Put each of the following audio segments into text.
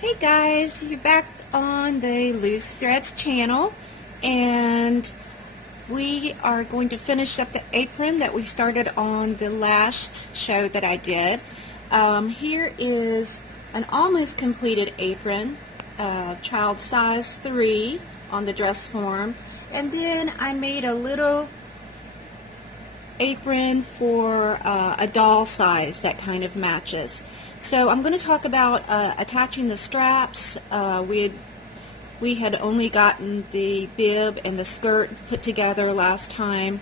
Hey guys, you're back on the Loose Threads channel, and we are going to finish up the apron that we started on the last show that I did. Here is an almost completed apron, child size 3 on the dress form, and then I made a little apron for a doll size that kind of matches. So I'm going to talk about attaching the straps. We had only gotten the bib and the skirt put together last time,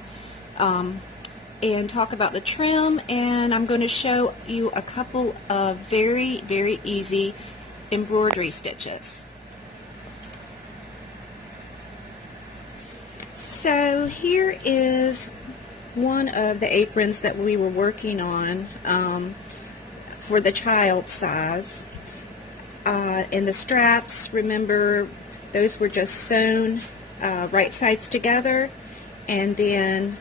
and talk about the trim, and I'm going to show you a couple of very easy embroidery stitches. So here is one of the aprons that we were working on for the child size, and the straps, remember, those were just sewn right sides together, and then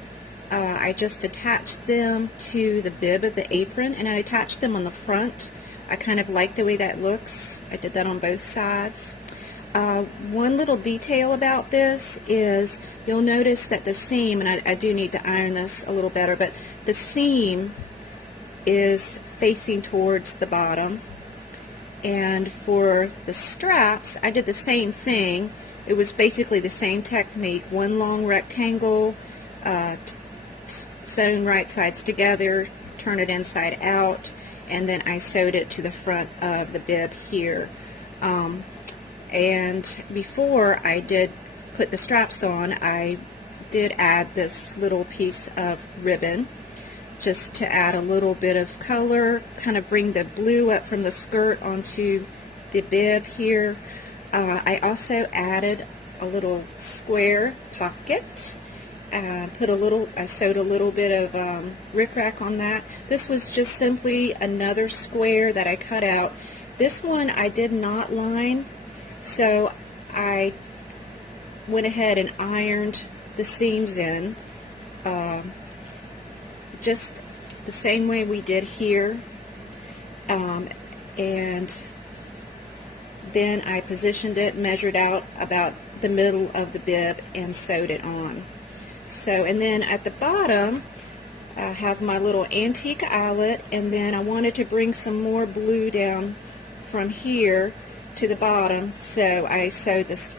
I just attached them to the bib of the apron, and I attached them on the front. I kind of like the way that looks. I did that on both sides. One little detail about this is you'll notice that the seam, and I do need to iron this a little better, but the seam is facing towards the bottom. And for the straps, I did the same thing. It was basically the same technique, one long rectangle, sewn right sides together, turn it inside out, and then I sewed it to the front of the bib here. And before I did put the straps on, I did add this little piece of ribbon just to add a little bit of color, kind of bring the blue up from the skirt onto the bib here. I also added a little square pocket. I sewed a little bit of rickrack on that. This was just simply another square that I cut out. This one I did not line, so I went ahead and ironed the seams in, just the same way we did here, and then I positioned it, measured out about the middle of the bib, and sewed it on. So, and then at the bottom I have my little antique eyelet, and then I wanted to bring some more blue down from here to the bottom, so I sewed this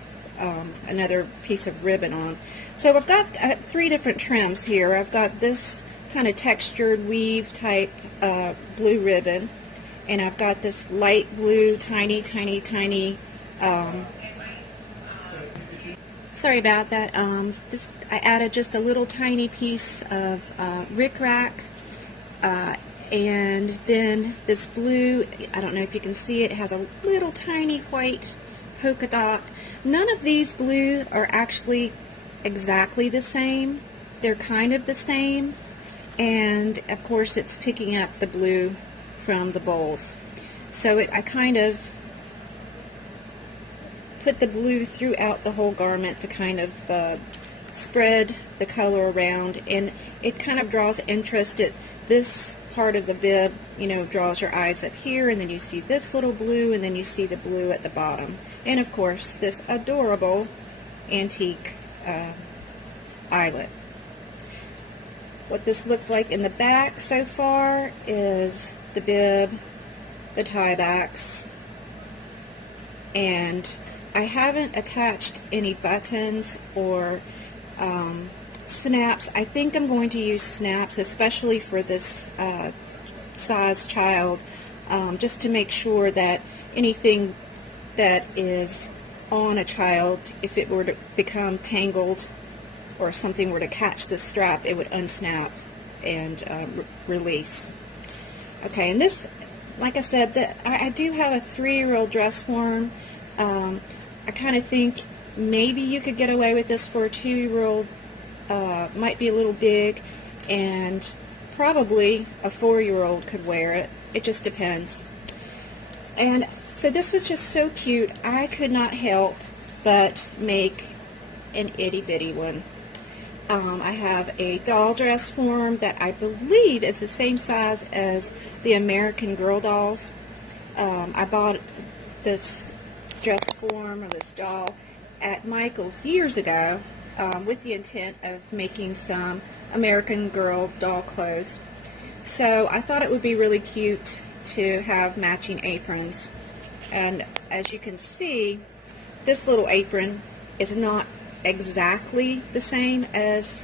another piece of ribbon on. So I've got 3 different trims here. I've got this kind of textured weave type blue ribbon, and I've got this light blue tiny sorry about that, I added just a little tiny piece of rickrack, and then this blue, I don't know if you can see it, has a little tiny white polka dot. None of these blues are actually exactly the same. They're kind of the same, and of course it's picking up the blue from the bowls. So I kind of put the blue throughout the whole garment to kind of spread the color around, and it kind of draws interest. This part of the bib, you know, draws your eyes up here, and then you see this little blue, and then you see the blue at the bottom, and of course this adorable antique eyelet. What this looks like in the back so far is the bib, the tie backs, and I haven't attached any buttons or snaps. I think I'm going to use snaps, especially for this size child, just to make sure that anything that is on a child, if it were to become tangled or something were to catch the strap, it would unsnap and release. Okay, and this, like I said, I do have a 3-year-old dress form. I kind of think maybe you could get away with this for a 2-year-old. Might be a little big, and probably a 4-year-old could wear it. It just depends. And so this was just so cute. I could not help but make an itty-bitty one. I have a doll dress form that I believe is the same size as the American Girl dolls. I bought this dress form or this doll at Michael's years ago with the intent of making some American Girl doll clothes. So I thought it would be really cute to have matching aprons. And as you can see, this little apron is not exactly the same as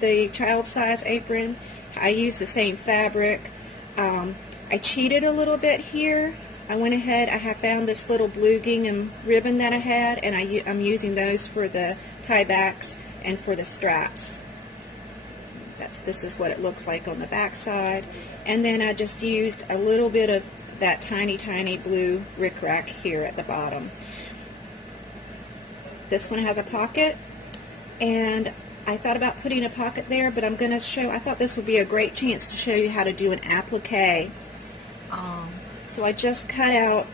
the child size apron. I used the same fabric. I cheated a little bit here. I went ahead, I have found this little blue gingham ribbon that I had, and I'm using those for the tie backs and for the straps. This is what it looks like on the back side. And then I just used a little bit of that tiny blue rickrack here at the bottom. This one has a pocket, and I thought about putting a pocket there, but I'm going to show, I thought this would be a great chance to show you how to do an applique. So I just cut out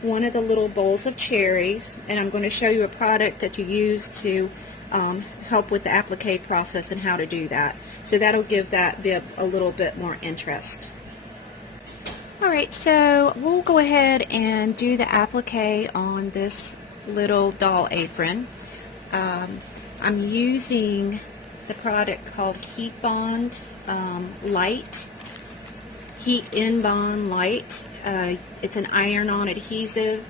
one of the little bowls of cherries, and I'm going to show you a product that you use to help with the applique process and how to do that. So that'll give that bib a little bit more interest. Alright, so we'll go ahead and do the applique on this little doll apron. I'm using the product called Heat Bond Light. Heat in Bond Light. It's an iron-on adhesive.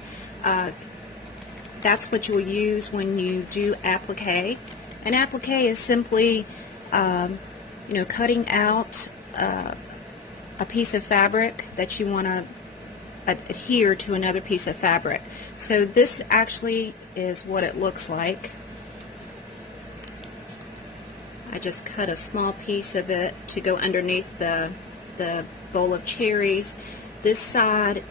That's what you'll use when you do applique. An applique is simply, cutting out a piece of fabric that you want to adhere to another piece of fabric. So this actually is what it looks like. I just cut a small piece of it to go underneath the bowl of cherries. This side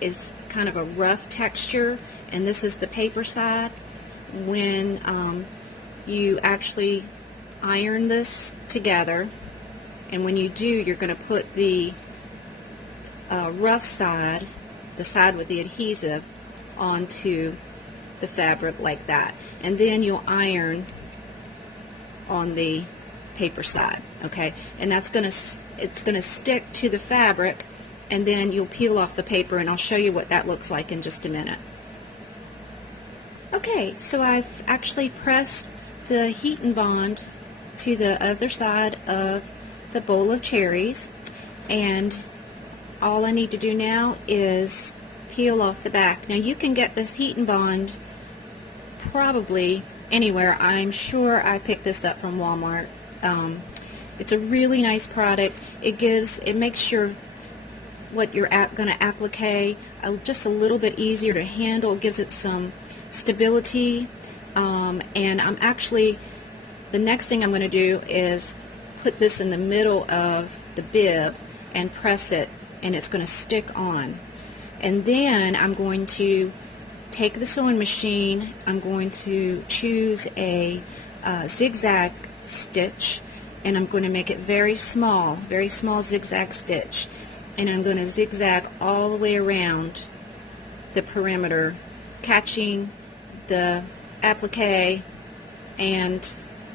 is kind of a rough texture, and this is the paper side. When you actually iron this together, and when you do, you're going to put the rough side, the side with the adhesive, onto the fabric like that, and then you'll iron on the paper side, okay? And it's going to stick to the fabric, and then you'll peel off the paper, and I'll show you what that looks like in just a minute. Okay, so I've actually pressed the Heat and Bond to the other side of the bowl of cherries, and all I need to do now is peel off the back. Now you can get this Heat and Bond probably anywhere. I'm sure I picked this up from Walmart. It's a really nice product. It makes your what you're going to applique just a little bit easier to handle. It gives it some stability, and I'm actually, the next thing I'm going to do is put this in the middle of the bib and press it, and it's going to stick on. And then I'm going to take the sewing machine, I'm going to choose a zigzag stitch, and I'm going to make it very small zigzag stitch, and I'm going to zigzag all the way around the perimeter, catching the applique and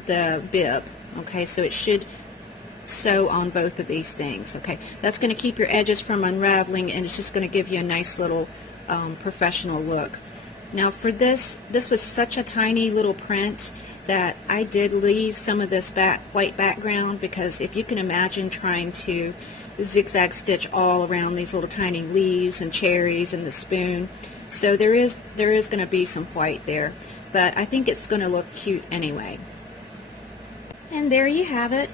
the bib. Okay, so it should sew on both of these things. Okay, that's going to keep your edges from unraveling, and it's just going to give you a nice little professional look. Now for this was such a tiny little print that I did leave some of this white background, because if you can imagine trying to zigzag stitch all around these little tiny leaves and cherries and the spoon, so there is going to be some white there, but I think it's going to look cute anyway. And there you have it.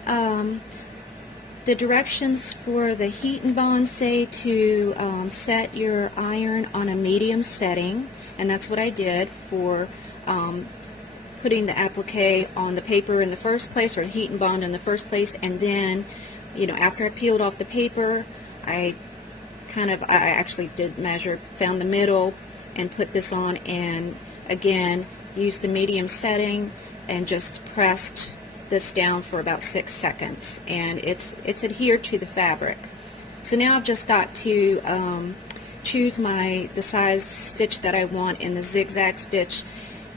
The directions for the Heat and Bond say to set your iron on a medium setting, and that's what I did for putting the applique on the paper in the first place, or Heat and Bond in the first place, and then, after I peeled off the paper, I actually did measure, found the middle, and put this on, and again used the medium setting and just pressed this down for about 6 seconds, and it's adhered to the fabric. So now I've just got to choose the size stitch that I want in the zigzag stitch,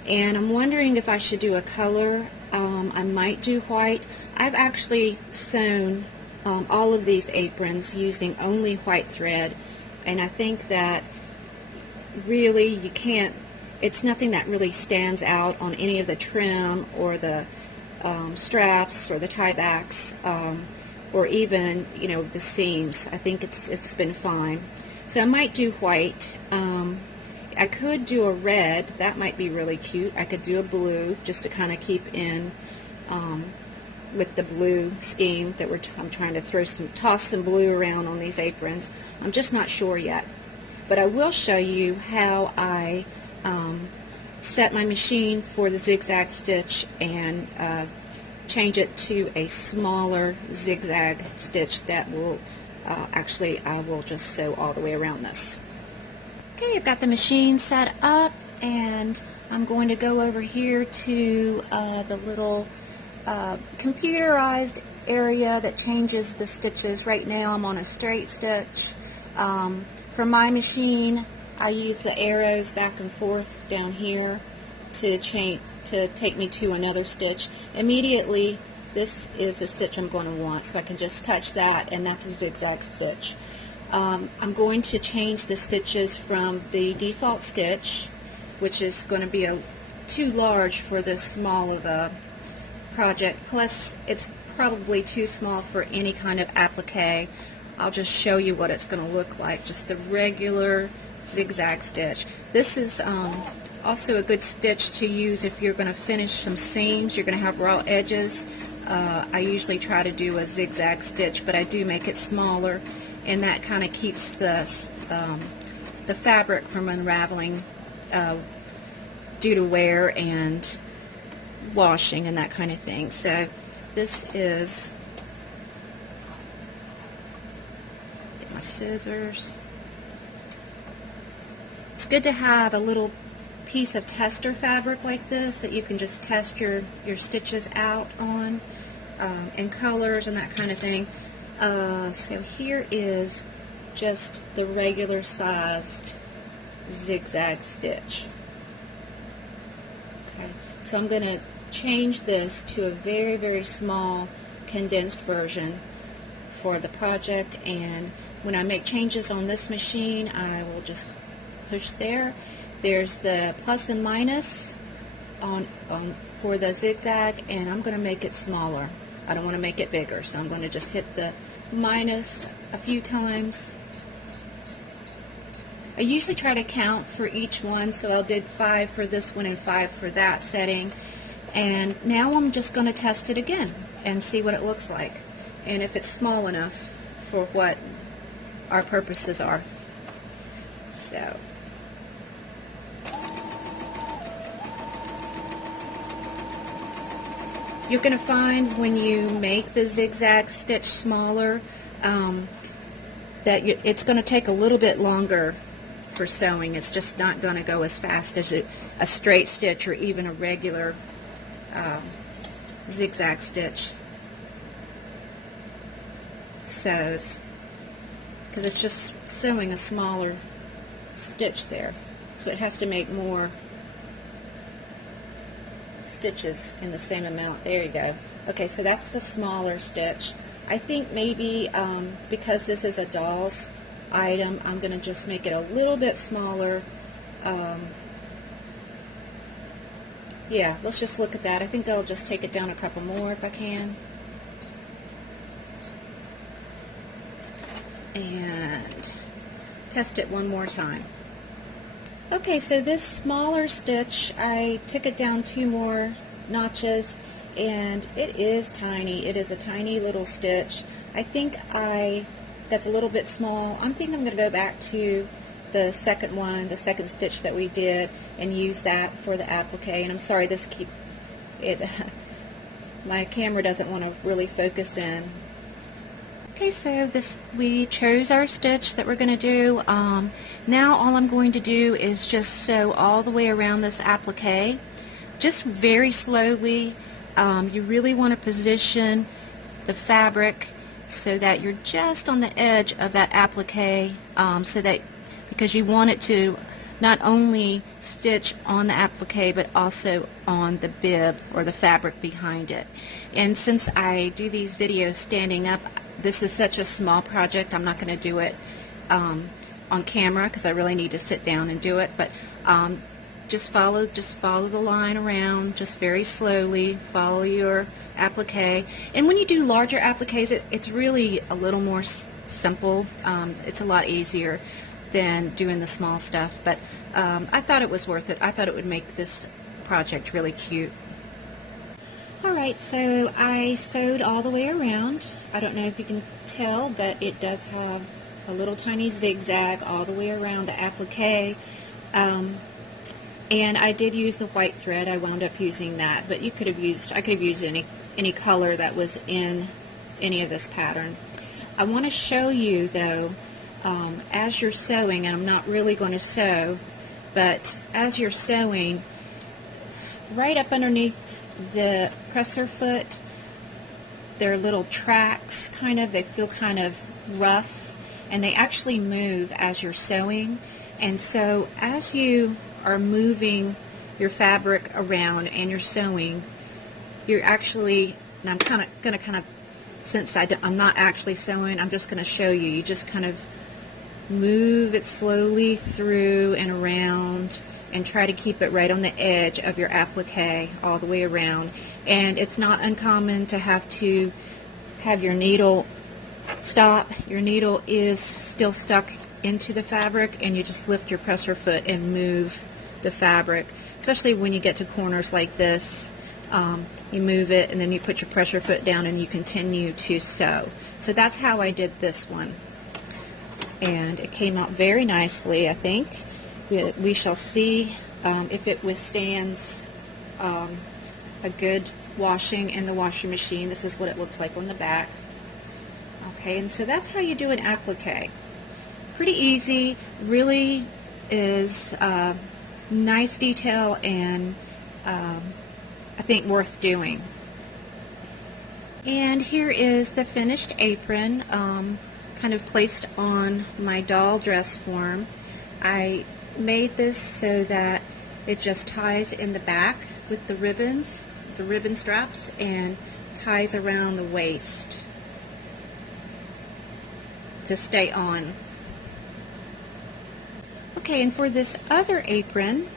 and I'm wondering if I should do a color. I might do white. I've actually sewn all of these aprons using only white thread, and I think that really, you can't, it's nothing that really stands out on any of the trim or the straps or the tie backs, or even, you know, the seams. I think it's been fine. So I might do white. I could do a red. That might be really cute. I could do a blue just to kind of keep in with the blue scheme that I'm trying to toss some blue around on these aprons. I'm just not sure yet. But I will show you how I set my machine for the zigzag stitch and change it to a smaller zigzag stitch that will actually I will just sew all the way around this. Okay, I've got the machine set up, and I'm going to go over here to the little computerized area that changes the stitches. Right now I'm on a straight stitch. For my machine, I use the arrows back and forth down here to take me to another stitch. Immediately, this is the stitch I'm going to want, so I can just touch that, and that's a zigzag stitch. I'm going to change the stitches from the default stitch, which is going to be too large for this small of a project, plus it's probably too small for any kind of applique. I'll just show you what it's going to look like, just the regular zigzag stitch. This is also a good stitch to use if you're going to finish some seams. You're going to have raw edges. I usually try to do a zigzag stitch, but I do make it smaller, and that kind of keeps the fabric from unraveling due to wear and washing and that kind of thing. So this is, get my scissors. It's good to have a little piece of tester fabric like this that you can just test your stitches out on, and colors and that kind of thing. So here is just the regular sized zigzag stitch. Okay, so I'm going to change this to a very, very small condensed version for the project, and when I make changes on this machine, I will just push there. There's the plus and minus on for the zigzag, and I'm going to make it smaller. I don't want to make it bigger, so I'm going to just hit the minus a few times. I usually try to count for each one, so I'll do 5 for this one and 5 for that setting. And now I'm just going to test it again and see what it looks like, and if it's small enough for what our purposes are. So you're going to find when you make the zigzag stitch smaller that it's going to take a little bit longer for sewing. It's just not going to go as fast as a straight stitch or even a regular zigzag stitch. So, because it's just sewing a smaller stitch there, so it has to make more stitches in the same amount. There you go. Okay, so that's the smaller stitch. I think maybe because this is a doll's item, I'm going to just make it a little bit smaller. Yeah, let's just look at that. I think I'll just take it down a couple more if I can. And test it one more time. Okay, so this smaller stitch, I took it down 2 more notches, and it is tiny. It is a tiny little stitch. I think that's a little bit small. I'm thinking I'm going to go back to the second one, the second stitch that we did, and use that for the applique. And I'm sorry, my camera doesn't want to really focus in. Okay, so we chose our stitch that we're going to do. Now all I'm going to do is just sew all the way around this applique, just very slowly. You really want to position the fabric so that you're just on the edge of that applique, because you want it to not only stitch on the applique but also on the bib or the fabric behind it. And since I do these videos standing up, this is such a small project, I'm not going to do it on camera because I really need to sit down and do it, but just follow the line around, just very slowly follow your applique. And when you do larger appliques, it's really a little more simple. It's a lot easier than doing the small stuff, but I thought it was worth it. I thought it would make this project really cute. Alright, so I sewed all the way around. I don't know if you can tell, but it does have a little tiny zigzag all the way around the applique. And I did use the white thread. I wound up using that, but I could have used any color that was in any of this pattern. I want to show you though, as you're sewing, and I'm not really going to sew, but as you're sewing, right up underneath the presser foot, there are little tracks, they feel kind of rough, and they actually move as you're sewing. And so as you are moving your fabric around and you're sewing, you're actually, and I'm going to since I'm not actually sewing, I'm just going to show you, you just kind of move it slowly through and around and try to keep it right on the edge of your applique all the way around. And it's not uncommon to have your needle stop. Your needle is still stuck into the fabric, and you just lift your presser foot and move the fabric, especially when you get to corners like this. You move it and then you put your pressure foot down and you continue to sew. So that's how I did this one, and it came out very nicely. I think we shall see if it withstands a good washing in the washing machine. This is what it looks like on the back. Okay, and so that's how you do an applique. Pretty easy, really is nice detail, and I think worth doing. And here is the finished apron, kind of placed on my doll dress form. I made this so that it just ties in the back with the ribbons, the ribbon straps, and ties around the waist to stay on. Okay, and for this other apron,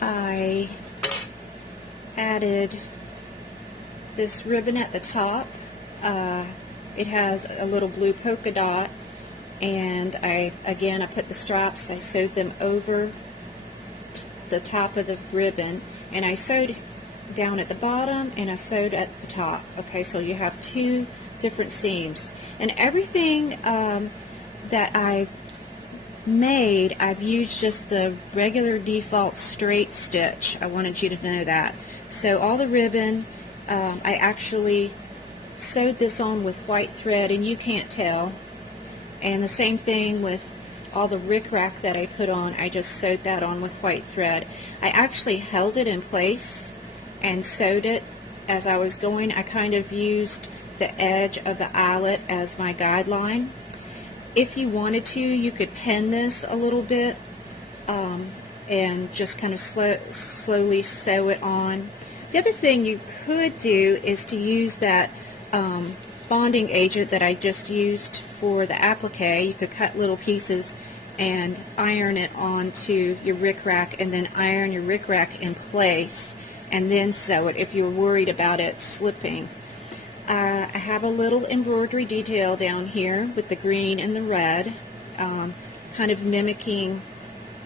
I added this ribbon at the top. It has a little blue polka dot, and I put the straps, I sewed them over the top of the ribbon, and I sewed down at the bottom and I sewed at the top. Okay, so you have two different seams, and everything that I've made, I've used just the regular default straight stitch. I wanted you to know that. So all the ribbon, I actually sewed this on with white thread, and you can't tell. And the same thing with all the rickrack that I put on, I just sewed that on with white thread. I actually held it in place and sewed it as I was going. I kind of used the edge of the eyelet as my guideline. If you wanted to, you could pin this a little bit and just kind of slowly sew it on. The other thing you could do is to use that bonding agent that I just used for the applique. You could cut little pieces and iron it onto your rickrack, and then iron your rickrack in place and then sew it if you're worried about it slipping. I have a little embroidery detail down here with the green and the red, kind of mimicking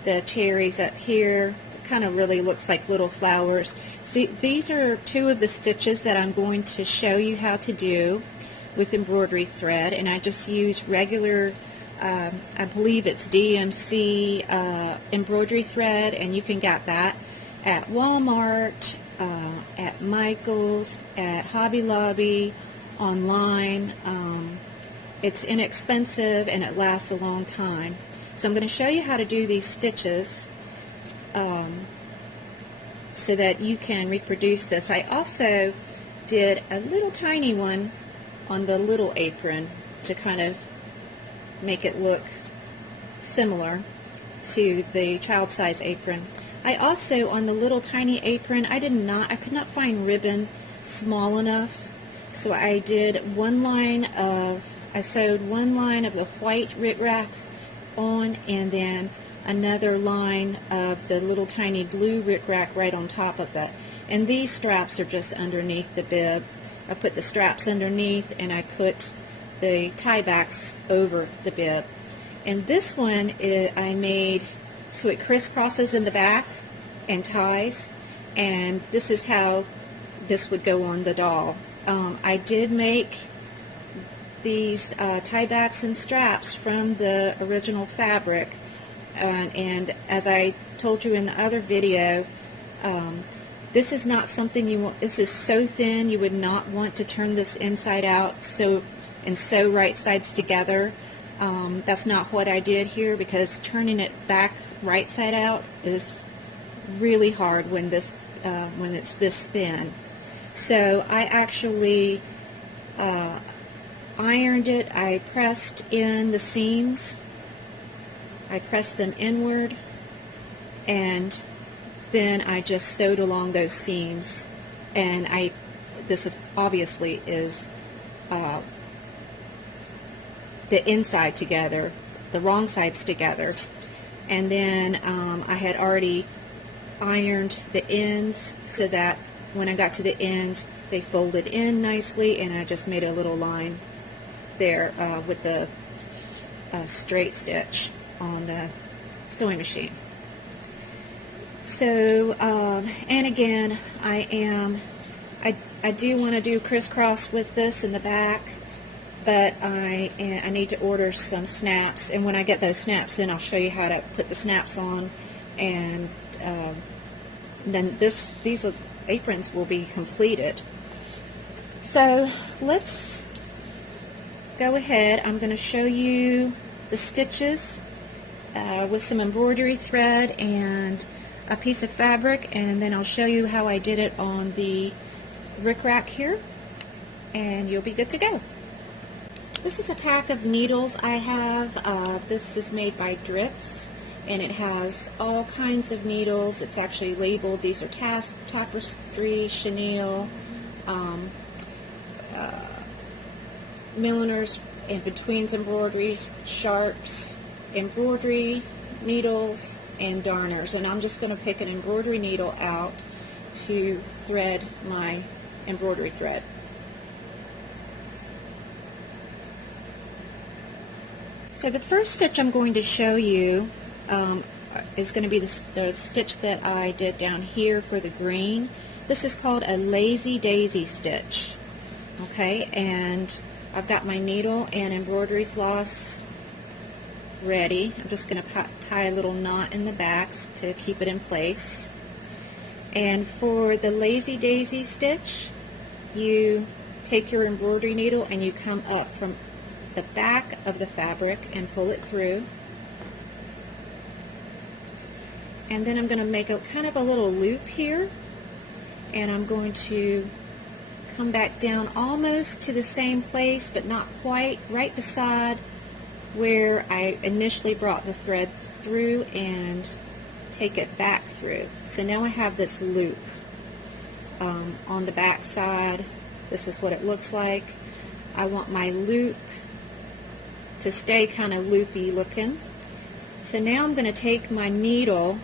the cherries up here. It kind of really looks like little flowers. See, these are two of the stitches that I'm going to show you how to do with embroidery thread, and I just use regular, I believe it's DMC embroidery thread, and you can get that at Walmart, at Michael's, at Hobby Lobby, online. It's inexpensive and it lasts a long time. So I'm going to show you how to do these stitches so that you can reproduce this. I also did a little tiny one on the little apron to kind of make it look similar to the child size apron. I also, on the little tiny apron, I could not find ribbon small enough, so I did one line of I sewed one line of the white rickrack on, and then another line of the little tiny blue rickrack right on top of it. And these straps are just underneath the bib. I put the straps underneath, and I put the tie backs over the bib. And this one I made so it crisscrosses in the back and ties, and this is how this would go on the doll. I did make these tie backs and straps from the original fabric, and as I told you in the other video, this is not something you want. This is so thin you would not want to turn this inside out and sew right sides together. That's not what I did here, because turning it back right side out is really hard when it's this thin. So I actually ironed it. I pressed in the seams. I pressed them inward, and then I just sewed along those seams. And this obviously is the inside together, the wrong sides together. And then I had already ironed the ends so that when I got to the end, they folded in nicely, and I just made a little line there with the straight stitch on the sewing machine. So, and again, I do want to do crisscross with this in the back, but I need to order some snaps, and when I get those snaps in, I'll show you how to put the snaps on, and then these aprons will be completed. So let's go ahead. I'm going to show you the stitches with some embroidery thread and a piece of fabric, and then I'll show you how I did it on the rickrack here, and you'll be good to go. This is a pack of needles I have. This is made by Dritz, and it has all kinds of needles. It's actually labeled. These are tapestry, chenille, milliners, in betweens embroideries, sharps, embroidery needles, and darners. And I'm just going to pick an embroidery needle out to thread my embroidery thread. So the first stitch I'm going to show you is going to be the stitch that I did down here for the green. This is called a lazy daisy stitch. Okay, and I've got my needle and embroidery floss ready. I'm just going to tie a little knot in the backs to keep it in place. And for the lazy daisy stitch, you take your embroidery needle and you come up from the back of the fabric and pull it through. And then I'm going to make a kind of a little loop here, and I'm going to come back down almost to the same place, but not quite, right beside where I initially brought the thread through, and take it back through. So now I have this loop on the back side. This is what it looks like. I want my loop to stay kind of loopy looking. So now I'm going to take my needle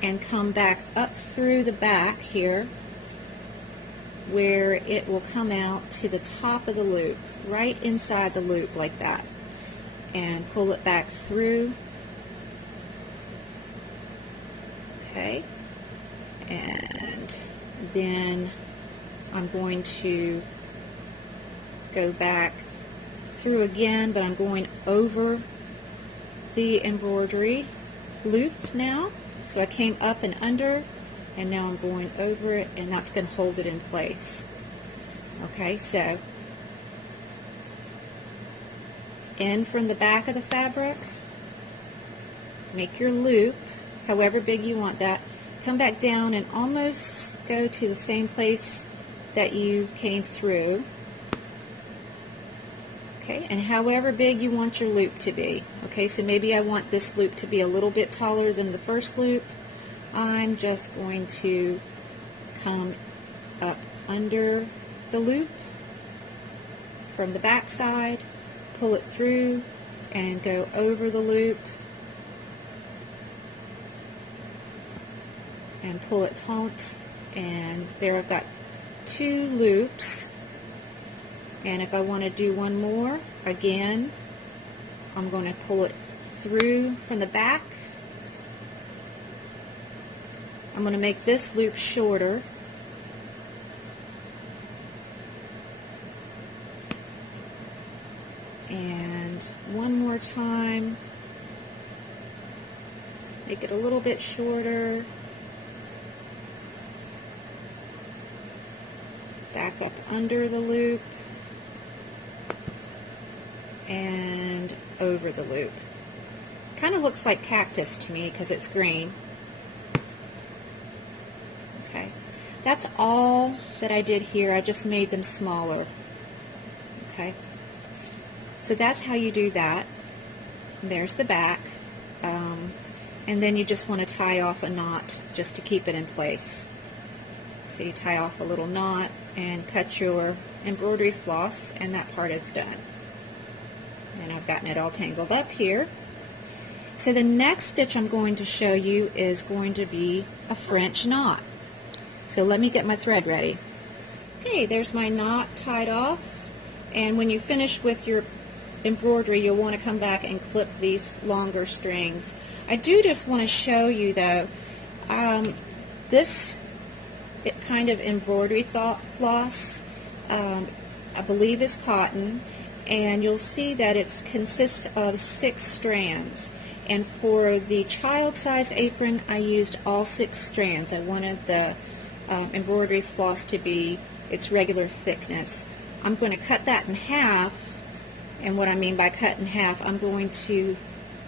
and come back up through the back here, where it will come out to the top of the loop, right inside the loop like that, and pull it back through. Okay, and then I'm going to go back through again, but I'm going over the embroidery loop now. So I came up and under, and now I'm going over it, and that's going to hold it in place. Okay, so in from the back of the fabric, make your loop however big you want that, come back down and almost go to the same place that you came through. Okay, and however big you want your loop to be. Okay, so maybe I want this loop to be a little bit taller than the first loop. I'm just going to come up under the loop from the back side, pull it through and go over the loop and pull it taut, and there I've got 2 loops. And if I want to do one more, again, I'm going to pull it through from the back. I'm going to make this loop shorter. And one more time, make it a little bit shorter. Back up under the loop and over the loop. Kind of looks like cactus to me because it's green. Okay, that's all that I did here. I just made them smaller. Okay, so that's how you do that. There's the back, and then you just want to tie off a knot just to keep it in place. So you tie off a little knot and cut your embroidery floss, and that part is done. And I've gotten it all tangled up here. So the next stitch I'm going to show you is going to be a French knot. So let me get my thread ready. Okay, there's my knot tied off, and when you finish with your embroidery, you'll want to come back and clip these longer strings. I do just want to show you though, this kind of embroidery floss, I believe is cotton, and you'll see that it consists of 6 strands. And for the child size apron, I used all 6 strands. I wanted the embroidery floss to be its regular thickness. I'm going to cut that in half, and what I mean by cut in half, I'm going to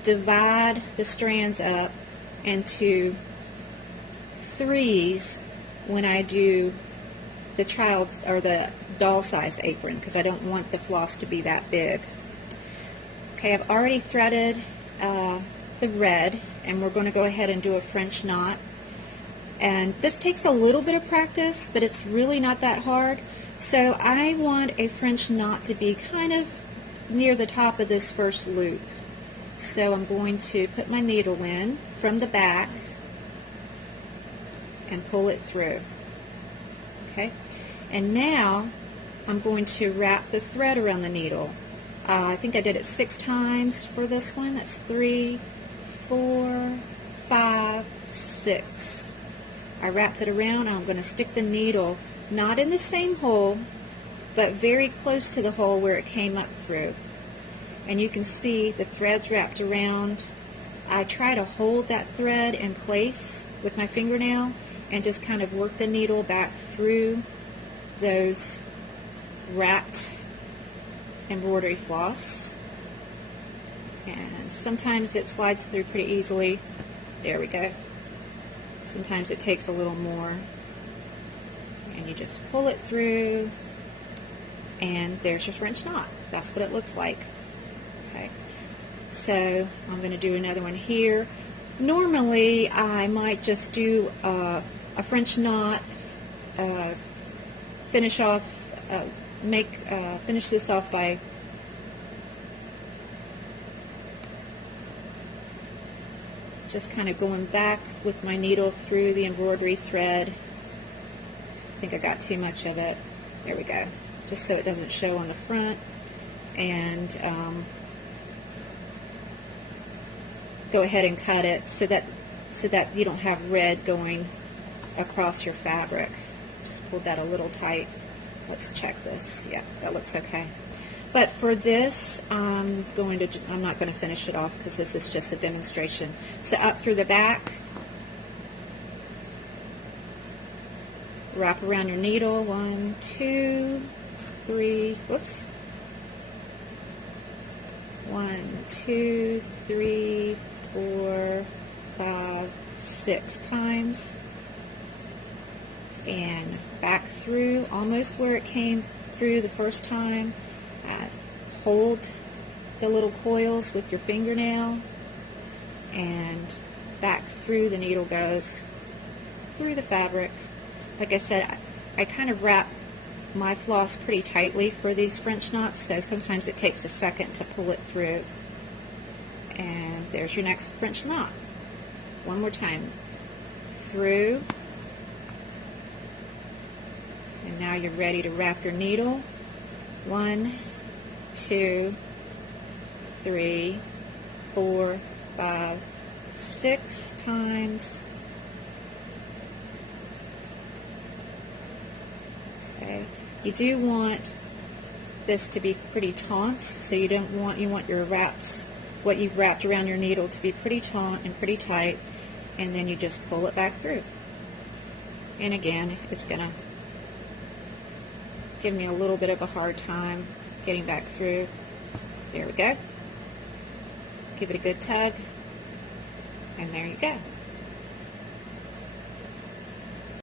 divide the strands up into 3s when I do the child's or the doll size apron, because I don't want the floss to be that big. Okay, I've already threaded the red, and we're going to go ahead and do a French knot. And this takes a little bit of practice, but it's really not that hard. So I want a French knot to be kind of near the top of this first loop. So I'm going to put my needle in from the back and pull it through. Okay, and now I'm going to wrap the thread around the needle. I think I did it 6 times for this one. That's 3, 4, 5, 6. I wrapped it around. I'm going to stick the needle not in the same hole, but very close to the hole where it came up through. And you can see the thread's wrapped around. I try to hold that thread in place with my fingernail and just kind of work the needle back through those wrapped embroidery floss. And sometimes it slides through pretty easily. There we go. Sometimes it takes a little more. And you just pull it through, and there's your French knot. That's what it looks like. Okay, so I'm going to do another one here. Normally I might just do a French knot, finish this off by just kind of going back with my needle through the embroidery thread. I think I got too much of it. There we go. Just so it doesn't show on the front. And go ahead and cut it so that you don't have red going across your fabric. Just pulled that a little tight. Let's check this. Yeah, that looks okay. But for this, I'm not going to finish it off because this is just a demonstration. So up through the back, wrap around your needle. 1, 2, 3. Whoops. 1, 2, 3, 4, 5, 6 times, and back through almost where it came through the first time. Hold the little coils with your fingernail, and back through the needle goes through the fabric. Like I said, I kind of wrap my floss pretty tightly for these French knots, so sometimes it takes a second to pull it through. And there's your next French knot. One more time. Through. And now you're ready to wrap your needle. 1, 2, 3, 4, 5, 6 times. Okay. You do want this to be pretty taut, so you want your wraps, what you've wrapped around your needle, to be pretty taut and pretty tight, and then you just pull it back through. And again, it's gonna give me a little bit of a hard time getting back through. There we go. Give it a good tug, and there you go.